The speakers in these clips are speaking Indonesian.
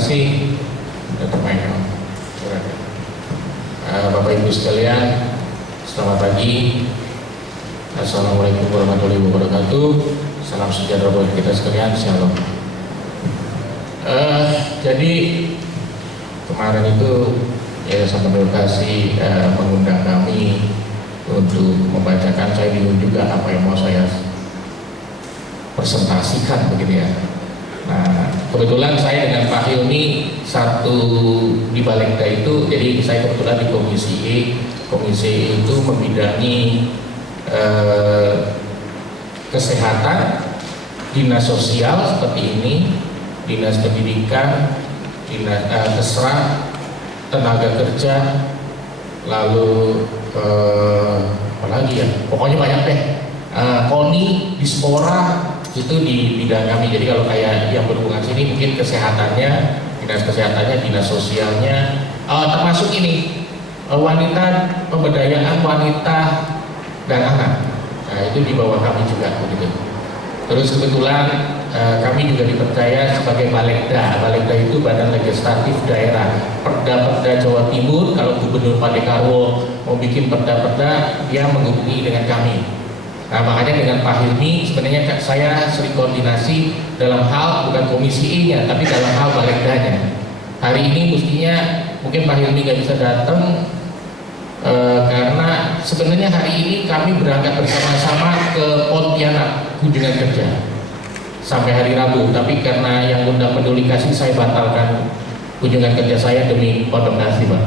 kasih Dr. Michael. Bapak Ibu sekalian, selamat pagi. Assalamualaikum warahmatullahi wabarakatuh. Salam sejahtera buat kita sekalian. Shalom. Jadi kemarin itu Yayasan Edukasi mengundang kami untuk membacakan. Saya bingung juga apa yang mau saya presentasikan begitu ya. Nah, kebetulan saya dengan Pak Hilmi satu di Balegda itu, jadi saya kebetulan di Komisi E. Komisi E itu membidangi kesehatan, dinas sosial seperti ini, dinas pendidikan, dinas kesra, tenaga kerja, lalu apa lagi ya, pokoknya banyak deh. KONI, Dispora itu di bidang kami. Jadi kalau kayak yang berhubungan sini mungkin kesehatannya, dinas kesehatannya, dinas sosialnya, termasuk ini wanita, pemberdayaan wanita dan anak. Nah, itu di bawah kami juga begitu. Terus kebetulan kami juga dipercaya sebagai Balegda. Balegda itu Badan Legislatif Daerah. Perda-perda Jawa Timur, kalau Gubernur Pak Dekarwo mau bikin perda-perda, dia menghubungi dengan kami. Nah, makanya dengan Pak Hilmi sebenarnya saya sering koordinasi dalam hal bukan Komisi E-nya, tapi dalam hal Balegdanya. Hari ini mestinya mungkin Pak Hilmi nggak bisa datang karena sebenarnya hari ini kami berangkat bersama-sama ke Pontianak kunjungan kerja sampai hari Rabu, tapi karena yang undang peduli kasih saya batalkan kunjungan kerja saya demi Podok Kasih, Pak.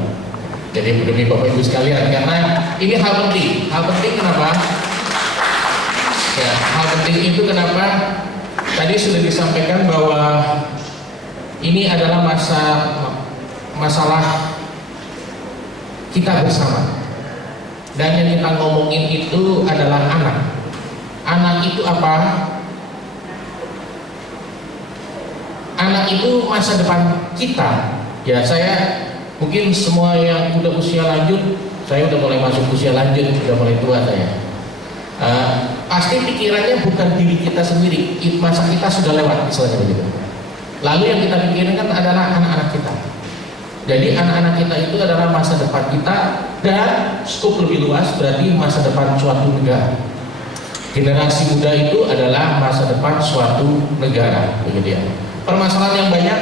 Jadi demi Bapak Ibu sekalian, karena ini hal penting. Hal penting kenapa? Ya, hal penting itu kenapa? Tadi sudah disampaikan bahwa ini adalah masalah kita bersama. Dan yang kita ngomongin itu adalah anak. Anak itu apa? Anak itu masa depan kita. Ya, saya mungkin semua yang udah usia lanjut, saya udah mulai masuk usia lanjut, udah mulai tua saya. Pasti pikirannya bukan diri kita sendiri, masa kita sudah lewat, misalnya begitu. Lalu yang kita pikirkan adalah anak-anak kita. Jadi anak-anak kita itu adalah masa depan kita, dan skop lebih luas berarti masa depan suatu negara. Generasi muda itu adalah masa depan suatu negara, begitu ya. Permasalahan yang banyak,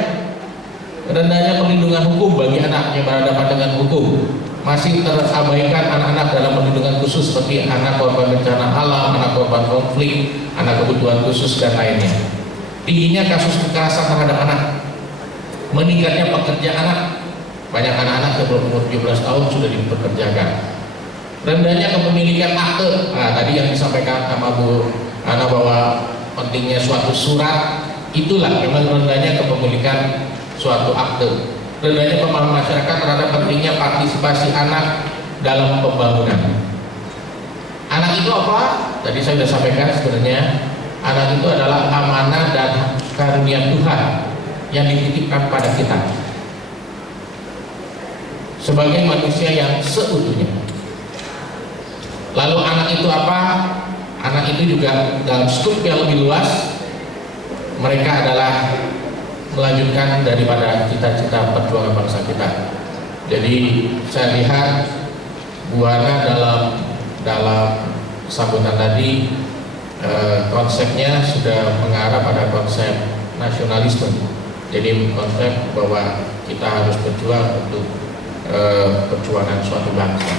rendahnya perlindungan hukum bagi anak yang berhadapan dengan hukum. Masih terabaikan anak-anak dalam perlindungan khusus seperti anak korban bencana alam, anak korban konflik, anak kebutuhan khusus dan lainnya. Tingginya kasus kekerasan terhadap anak, meningkatnya pekerja anak. Banyak anak-anak yang berumur 17 tahun sudah dipekerjakan. Rendahnya kepemilikan akte. Nah, tadi yang disampaikan sama Bu Ana bahwa pentingnya suatu surat, itulah memang rendahnya kepemilikan suatu akte. Rendahnya pemahaman masyarakat terhadap pentingnya partisipasi anak dalam pembangunan. Anak itu apa? Tadi saya sudah sampaikan sebenarnya anak itu adalah amanah dan karunia Tuhan yang dititipkan pada kita sebagai manusia yang seutuhnya. Lalu anak itu apa? Anak itu juga dalam skup yang lebih luas, mereka adalah melanjutkan daripada cita-cita perjuangan bangsa kita. Jadi saya lihat Bu Ana dalam sambutan tadi konsepnya sudah mengarah pada konsep nasionalisme. Jadi konsep bahwa kita harus berjuang untuk perjuangan suatu bangsa.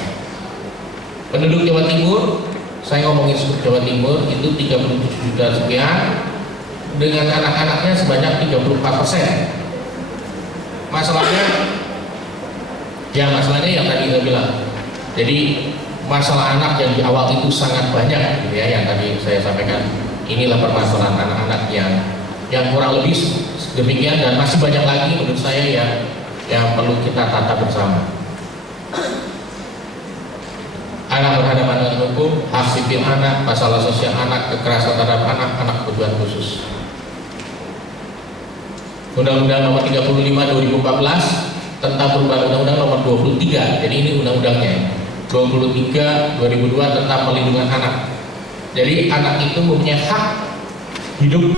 Penduduk Jawa Timur, saya ngomongin Jawa Timur itu 37 juta sekian, dengan anak-anaknya sebanyak 34%. Masalahnya yang tadi saya bilang. Jadi masalah anak yang di awal itu sangat banyak, gitu ya, yang tadi saya sampaikan. Inilah permasalahan anak-anak yang kurang lebih demikian, dan masih banyak lagi menurut saya yang perlu kita tata bersama. Anak berhadapan dengan hukum, hak sipil anak, masalah sosial anak, kekerasan terhadap anak, anak kebutuhan khusus. Undang-Undang Nomor 35 2014 tentang perubahan Undang-Undang Nomor 23. Jadi ini undang-undangnya 23 2002 tentang perlindungan anak. Jadi anak itu mempunyai hak hidup,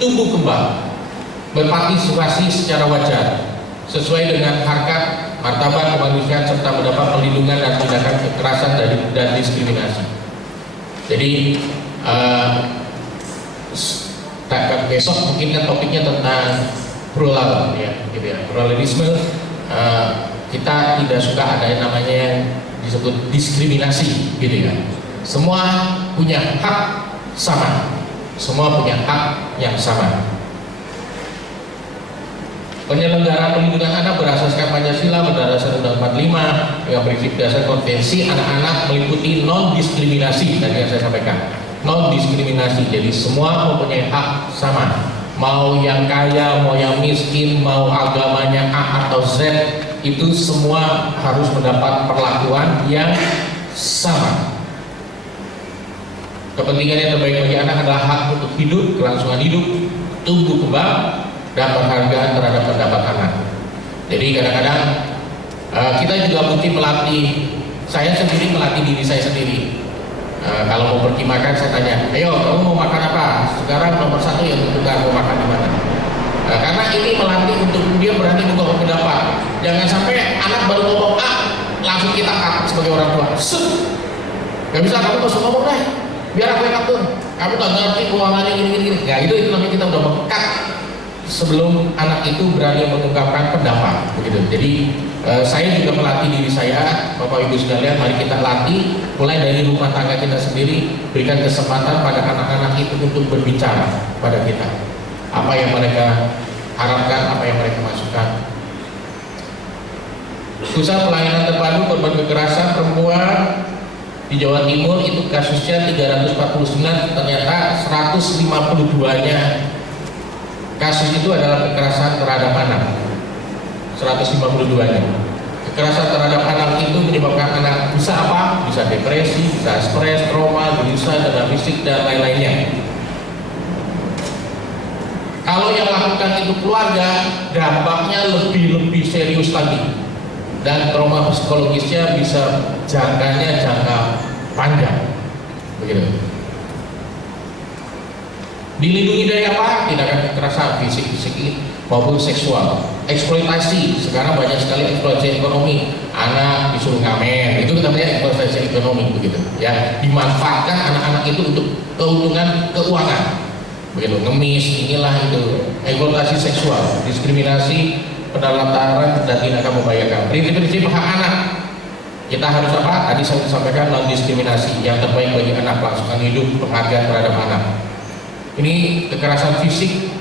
tumbuh kembang, berpartisipasi secara wajar sesuai dengan harkat, martabat kemanusiaan serta mendapat perlindungan dan tindakan kekerasan dan diskriminasi. Jadi besok mungkin kan topiknya tentang plural ya, gitu ya. Pluralisme, kita tidak suka ada yang namanya disebut diskriminasi, gitu ya. Semua punya hak sama, semua punya hak yang sama. Penyelenggaraan perlindungan anak berasaskan Pancasila, berdasarkan Undang-Undang 45 dengan prinsip dasar konvensi anak-anak meliputi non-diskriminasi. Tadi yang saya sampaikan, non-diskriminasi. Jadi semua mempunyai hak sama. Mau yang kaya, mau yang miskin, mau agamanya A atau Z, itu semua harus mendapat perlakuan yang sama. Kepentingan yang terbaik bagi anak adalah hak untuk hidup, kelangsungan hidup, tumbuh kembang, dan penghargaan terhadap pendapat anak. Jadi kadang-kadang kita juga mungkin melatih, saya sendiri melatih diri saya sendiri. Kalau mau pergi makan saya tanya, ayo kamu mau makan apa? Sekarang nomor satu yang tentukan mau makan di mana. Karena ini melatih untuk dia berani mengungkapkan pendapat. Jangan sampai anak baru ngomong A, langsung kita cut sebagai orang tua. Gak bisa, kamu langsung ngomong deh, biar aku yang atur. Kamu gak ngerti keuangannya gini-gini. Ya itu namanya kita udah meng-cut sebelum anak itu berani mengungkapkan pendapat, begitu. Jadi saya juga melatih diri saya, Bapak Ibu sekalian, mari kita latih mulai dari rumah tangga kita sendiri, berikan kesempatan pada anak-anak itu untuk berbicara pada kita. Apa yang mereka harapkan, apa yang mereka masukkan. Pusat Pelayanan Terpadu Korban Kekerasan Perempuan di Jawa Timur itu kasusnya 349, ternyata 152-nya kasus itu adalah kekerasan terhadap anak. 152-nya. Kekerasan terhadap anak itu menyebabkan anak bisa apa? Bisa depresi, bisa stres, trauma, gelisah, cedera fisik dan lain-lainnya. Kalau yang lakukan itu keluarga, dampaknya lebih serius lagi. Dan trauma psikologisnya bisa jangkanya jangka panjang. Begitu. Dilindungi dari apa? Tindakan kekerasan fisik maupun seksual. Eksploitasi, sekarang banyak sekali eksploitasi ekonomi. Anak disuruh ngamen, itu namanya eksploitasi ekonomi, begitu. Ya, dimanfaatkan anak-anak itu untuk keuntungan keuangan, begitu. Ngemis, inilah itu. Eksploitasi seksual, diskriminasi, penelantaran dan tindakan membahayakan. Prinsip-prinsip hak anak. Kita harus apa? Tadi saya sampaikan non-diskriminasi. Yang terbaik bagi anak, kelangsungan hidup, penghargaan terhadap anak. Ini kekerasan fisik,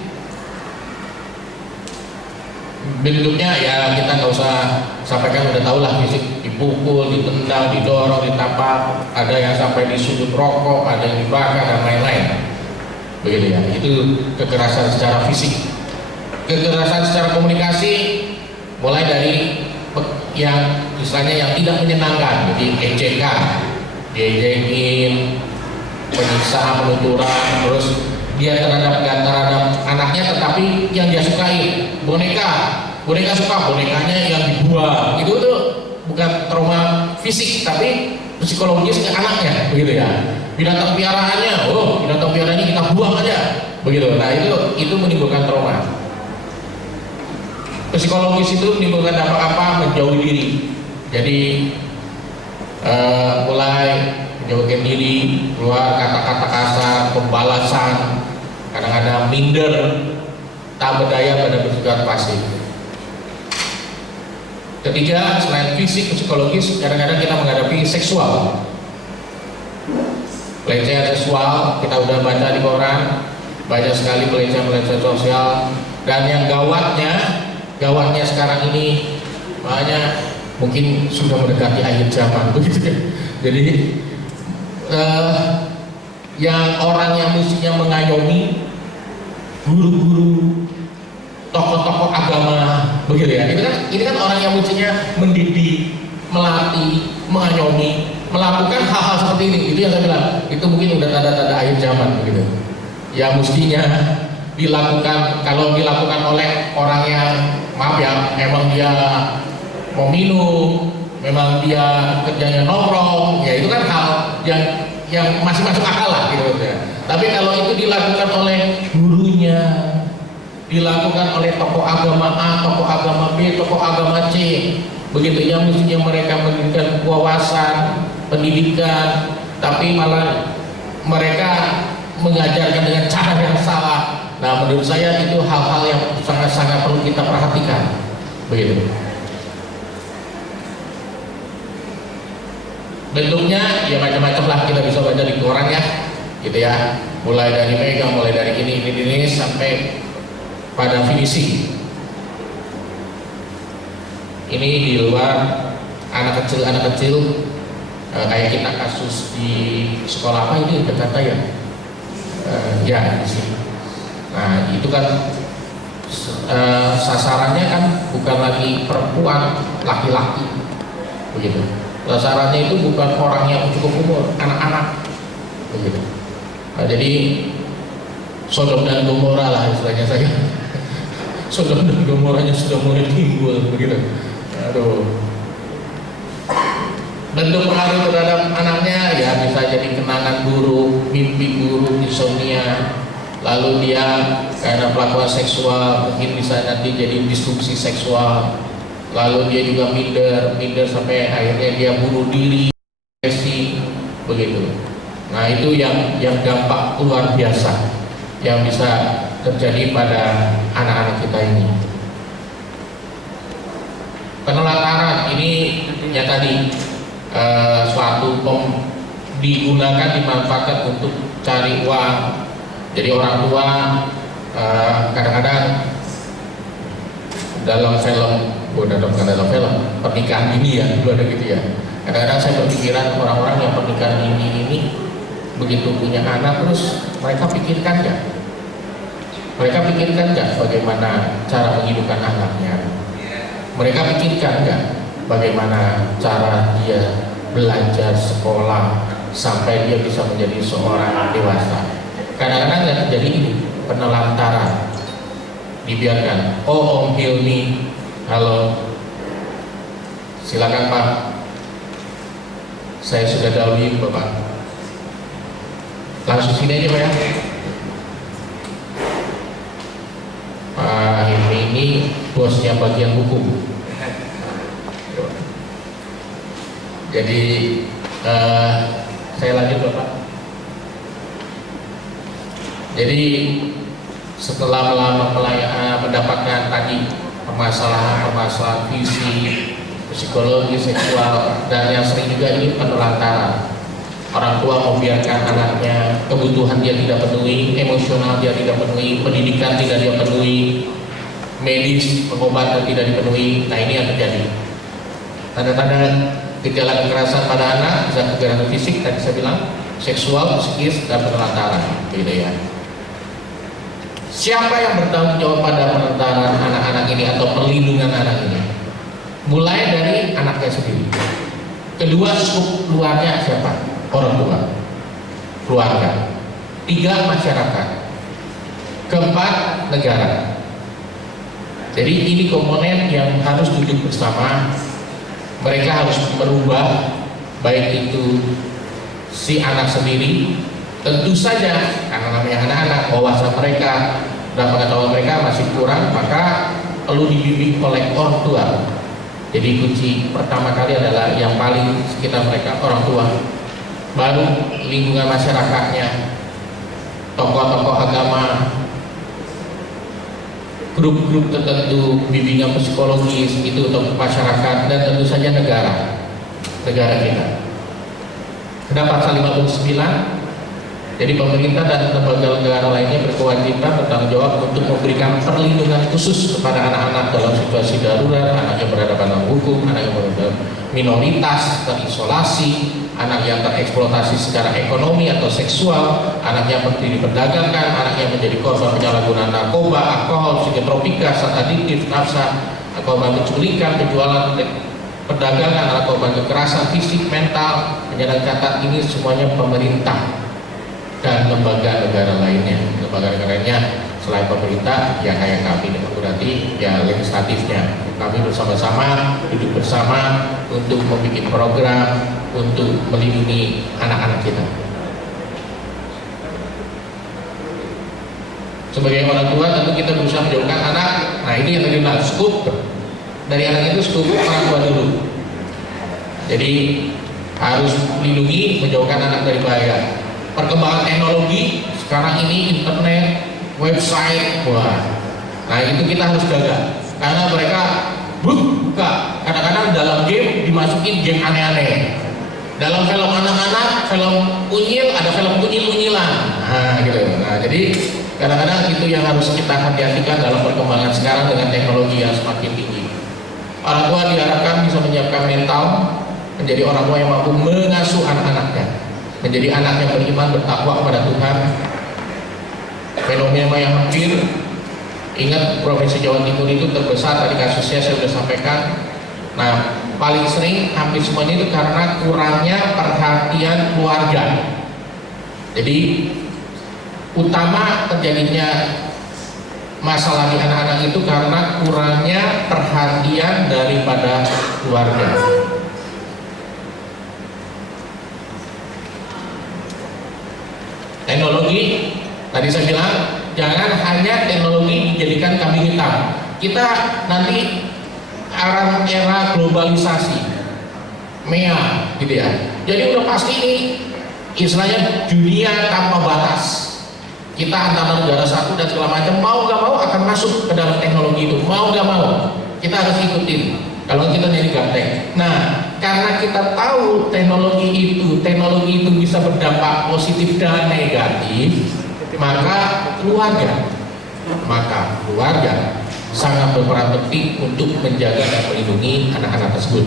bentuknya ya kita nggak usah sampaikan, udah tahu lah fisik, dipukul, ditendang, didorong, ditapak, ada yang sampai disudut rokok, ada yang dibakar dan lain-lain, begitu ya. Itu kekerasan secara fisik. Kekerasan secara komunikasi mulai dari yang misalnya yang tidak menyenangkan, jadi ejekan, diejekin, penyiksaan, penuturan, terus dia terhadap anaknya, tetapi yang dia sukai boneka suka, bonekanya yang dibuang, itu tuh bukan trauma fisik tapi psikologis ke anaknya, begitu ya. Binatang piaraannya, binatang piaraannya kita buang aja, begitu. Nah itu menimbulkan trauma. Psikologis itu menimbulkan dampak apa? Menjauhi diri. Jadi mulai menjauhkan diri, keluar kata-kata kasar, pembalasan, kadang-kadang minder, tak berdaya pada bersifat pasif. Ketiga, selain fisik, psikologis, kadang-kadang kita menghadapi seksual. Pelecehan seksual, kita udah baca di koran, banyak sekali pelecehan sosial. Dan yang gawatnya sekarang ini banyak, mungkin sudah mendekati akhir zaman, begitu kan? Jadi yang orang yang mestinya mengayomi, guru-guru, tokoh-tokoh agama, begitu ya. Ini kan orang yang mestinya mendidik, melatih, mengayomi, melakukan hal-hal seperti ini. Itu yang saya bilang, itu mungkin udah tanda-tanda akhir zaman, begitu. Ya mestinya dilakukan, kalau dilakukan oleh orang yang maaf ya, memang dia mau minum, memang dia kerjanya nongkrong, ya itu kan hal yang masih masuk akal lah gitu ya. Tapi kalau itu dilakukan oleh gurunya, dilakukan oleh tokoh agama A, tokoh agama B, tokoh agama C. Begitu yang mestinya mereka memberikan wawasan, pendidikan, tapi malah mereka mengajarkan dengan cara yang salah. Nah, menurut saya itu hal-hal yang sangat-sangat perlu kita perhatikan. Begitu. Bentuknya ya macam-macam lah, kita bisa baca di koran ya, gitu ya. Mulai dari megang, mulai dari ini sampai pada finishing. Ini di luar anak kecil kayak kita kasus di sekolah apa ini Jakarta ya, ya di sini. Nah itu kan sasarannya kan bukan lagi perempuan, laki-laki, begitu. Sasarannya itu bukan orang yang cukup umur, anak-anak, begitu. Nah, jadi Sodom dan Gomora lah istilahnya saya. Sodom dan Gomoranya sudah mulai timbul, begitu. Aduh. Bentuk pengaruh terhadap anaknya ya bisa jadi kenangan buruk, mimpi buruk, insomnia. Lalu dia karena pelakuan seksual mungkin bisa nanti jadi disfungsi seksual. Lalu dia juga minder sampai akhirnya dia bunuh diri, depresi, begitu. Nah itu yang dampak luar biasa yang bisa terjadi pada anak-anak kita ini. Penelantaran ini ya tadi suatu digunakan, dimanfaatkan untuk cari uang. Jadi orang tua kadang-kadang dalam film, bukan dalam film, pernikahan dini ya, dulu ada gitu ya. Kadang-kadang saya berpikiran orang-orang yang pernikahan dini ini begitu punya anak terus mereka pikirkan nggak? Mereka pikirkan nggak bagaimana cara menghidupkan anaknya? Mereka pikirkan nggak bagaimana cara dia belajar sekolah sampai dia bisa menjadi seorang dewasa? Kadang-kadang yang terjadi ini penelantaran, dibiarkan. Oh Om Hilmi, halo, silakan Pak. Saya sudah dahului Bapak. Langsung sini aja Pak ya. Pak Hilmi ini bosnya bagian hukum. Jadi saya lanjut Bapak. Jadi setelah mendapatkan tadi permasalahan visi, psikologi, seksual, dan yang sering juga ini penelantaran. Orang tua membiarkan anaknya, kebutuhan dia tidak penuhi, emosional dia tidak penuhi, pendidikan tidak dia penuhi, medis, pengobatan tidak dipenuhi. Nah ini yang terjadi. Tanda-tanda gejala kekerasan pada anak bisa kekerasan fisik, tadi saya bilang, seksual, psikis, dan penelantaran, gitu ya. Siapa yang bertanggung jawab pada penelantaran anak-anak ini atau perlindungan anak ini? Mulai dari anaknya sendiri. Kedua, skup luarnya siapa? Orang tua, keluarga. Tiga, masyarakat. Keempat, negara. Jadi ini komponen yang harus duduk bersama. Mereka harus merubah, baik itu si anak sendiri, tentu saja karena namanya anak-anak, wawasan mereka dan pengetahuan mereka masih kurang, maka perlu dibimbing oleh orang tua. Jadi kunci pertama kali adalah yang paling sekitar mereka, orang tua. Baru lingkungan masyarakatnya, tokoh-tokoh agama, grup-grup tertentu, bimbingan psikologis itu untuk masyarakat, dan tentu saja negara kita. Kenapa pasal 59? Jadi pemerintah dan lembaga negara lainnya berkewajiban bertanggung jawab untuk memberikan perlindungan khusus kepada anak-anak dalam situasi darurat, anak yang berhadapan dengan hukum, anak yang berhadapan minoritas, terisolasi, anak yang tereksploitasi secara ekonomi atau seksual, anak yang diperdagangkan, anak yang menjadi korban penyalahgunaan narkoba, alkohol, psikotropika, zat adiktif, nafsa, korban penculikan, penjualan, perdagangan, atau korban kekerasan fisik, mental, penyalahgunaan. Ini semuanya pemerintah dan lembaga negara lainnya. Lembaga negara lainnya selain pemerintah, ya kayak kami, berarti ya legislatifnya. Kami bersama-sama duduk bersama untuk membuat program untuk melindungi anak-anak kita. Sebagai orang tua tentu kita berusaha menjauhkan anak. Nah ini yang tadi bilang, scoop dari anak itu scoop orang tua dulu. Jadi harus melindungi, menjauhkan anak dari bahaya. Perkembangan teknologi sekarang ini, internet, website, wah, nah itu kita harus jaga karena mereka buka kadang-kadang dalam game dimasukin game aneh-aneh. Dalam film anak-anak, film unyil, ada film unyil-unyilan. Nah gitu. Nah jadi kadang-kadang itu yang harus kita hati-hatikan dalam perkembangan sekarang dengan teknologi yang semakin tinggi. Orang tua diharapkan bisa menyiapkan mental menjadi orang tua yang mampu mengasuh anak-anaknya, menjadi anak yang beriman, bertakwa kepada Tuhan. Fenomena yang hampir, ingat Provinsi Jawa Timur itu terbesar, tadi kasusnya saya sudah sampaikan. Nah paling sering hampir semuanya itu karena kurangnya perhatian keluarga. Jadi utama terjadinya masalah di anak-anak itu karena kurangnya perhatian daripada keluarga. Teknologi, tadi saya bilang jangan hanya teknologi dijadikan kambing hitam. Kita nanti era globalisasi, MEA gitu ya. Jadi udah pasti ini istilahnya dunia tanpa batas. Kita antara negara satu dan segala macam, mau gak mau akan masuk ke dalam teknologi itu, mau gak mau kita harus ikutin. Kalau kita jadi gaptek. Nah, karena kita tahu teknologi itu bisa berdampak positif dan negatif, maka keluarga sangat berperan penting untuk menjaga dan melindungi anak-anak tersebut.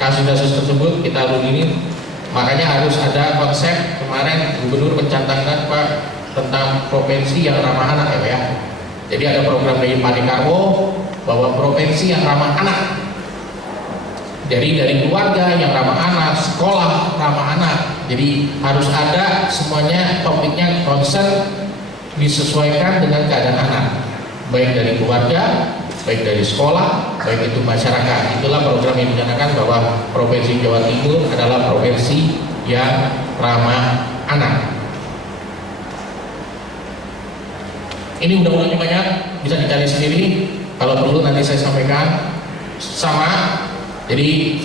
Kasus-kasus tersebut kita ini, makanya harus ada konsep. Kemarin Gubernur mencantumkan Pak tentang provinsi yang ramah anak ya Pak ya. Jadi ada program dari Pak Dekarwo bahwa provinsi yang ramah anak. Jadi dari keluarga yang ramah anak, sekolah ramah anak. Jadi harus ada semuanya, topiknya concern disesuaikan dengan keadaan anak, baik dari keluarga, baik dari sekolah, baik itu masyarakat. Itulah program yang dicanangkan bahwa Provinsi Jawa Timur adalah provinsi yang ramah anak. Ini undang-undangnya banyak, bisa dicari sendiri. Kalau perlu nanti saya sampaikan. Sama. Jadi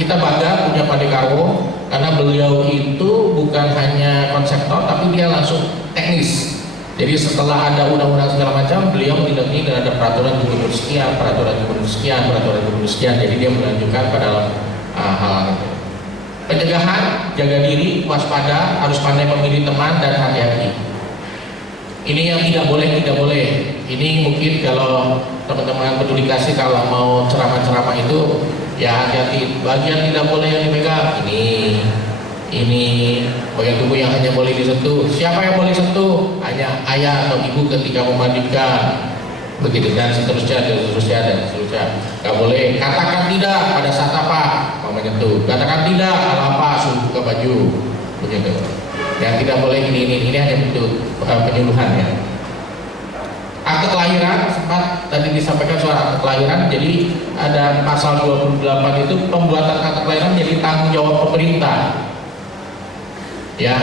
kita bangga punya Pak Dekarwo karena beliau itu bukan hanya konseptor, tapi dia langsung teknis. Jadi setelah ada undang-undang segala macam, beliau menindaklanjuti dan ada peraturan gubernur sekian, peraturan gubernur sekian, peraturan gubernur sekian. Jadi dia melanjutkan pada hal itu. Pencegahan, jaga diri, waspada, harus pandai memilih teman dan hati-hati. Ini yang tidak boleh. Ini mungkin kalau teman-teman peduli kasih kalau mau ceramah-ceramah itu ya hati-hati. Bagian tidak boleh yang dipegang ini bagian tubuh yang hanya boleh disentuh. Siapa yang boleh sentuh? Hanya ayah atau ibu ketika memandikan, begitu dan seterusnya. Gak boleh katakan tidak pada saat apa mau menyentuh. Katakan tidak kalau apa suruh buka baju, begitu. Yang tidak boleh ini hanya bentuk penyuluhan ya. Akte kelahiran sempat tadi disampaikan soal akte kelahiran. Jadi ada pasal 28 itu pembuatan akte kelahiran menjadi tanggung jawab pemerintah. Ya.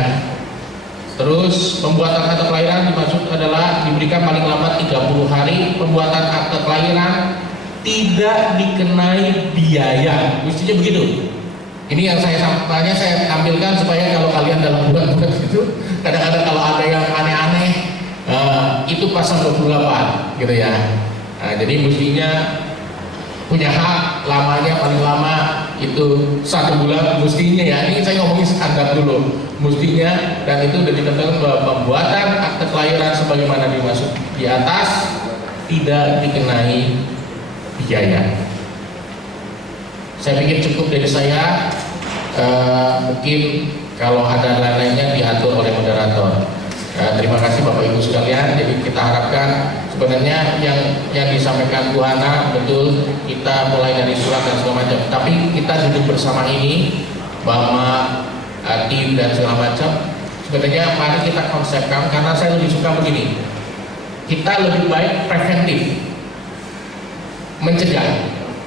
Terus pembuatan akte kelahiran dimaksud adalah diberikan paling lambat 30 hari. Pembuatan akte kelahiran tidak dikenai biaya. Mestinya begitu. Ini yang saya tampilkan supaya kalau kalian dalam bulan-bulan itu kadang-kadang kalau ada yang aneh-aneh itu pasal 28 gitu ya. Nah, jadi mestinya punya hak lamanya paling lama itu 1 bulan mestinya ya. Ini saya ngomongin standar dulu mestinya, dan itu sudah ditentukan bahwa pembuatan akte kelahiran sebagaimana dimaksud di atas tidak dikenai biaya. Saya pikir cukup dari saya. Mungkin kalau ada lain-lainnya diatur oleh moderator. Terima kasih Bapak Ibu sekalian. Jadi kita harapkan sebenarnya yang disampaikan Bu Hana betul, kita mulai dari surat dan segala macam. Tapi kita duduk bersama ini, Bama, tim dan segala macam. Sebenarnya mari kita konsepkan, karena saya lebih suka begini. Kita lebih baik preventif, mencegah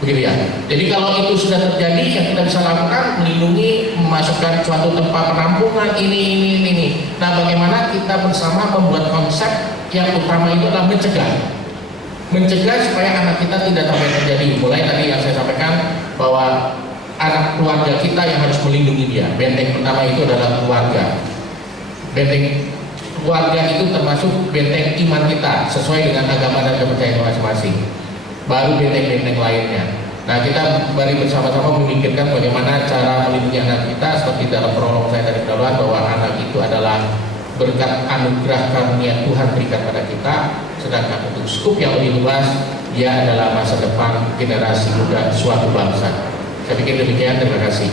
begitu ya. Jadi kalau itu sudah terjadi, yang kita bisa lakukan melindungi, memasukkan suatu tempat penampungan ini. Nah, bagaimana kita bersama membuat konsep yang utama itu adalah mencegah supaya anak kita tidak sampai terjadi. Mulai tadi yang saya sampaikan bahwa anak keluarga kita yang harus melindungi dia. Benteng pertama itu adalah keluarga. Benteng keluarga itu termasuk benteng iman kita sesuai dengan agama dan kepercayaan masing-masing. Baru benteng-benteng lainnya. Nah, kita mari bersama-sama memikirkan bagaimana cara melindungi anak kita, seperti dalam prolog saya tadi pendahuluan bahwa anak itu adalah berkat anugerah karunia Tuhan berikan pada kita, sedangkan untuk skup yang lebih luas, dia adalah masa depan generasi muda suatu bangsa. Saya pikir demikian, terima kasih.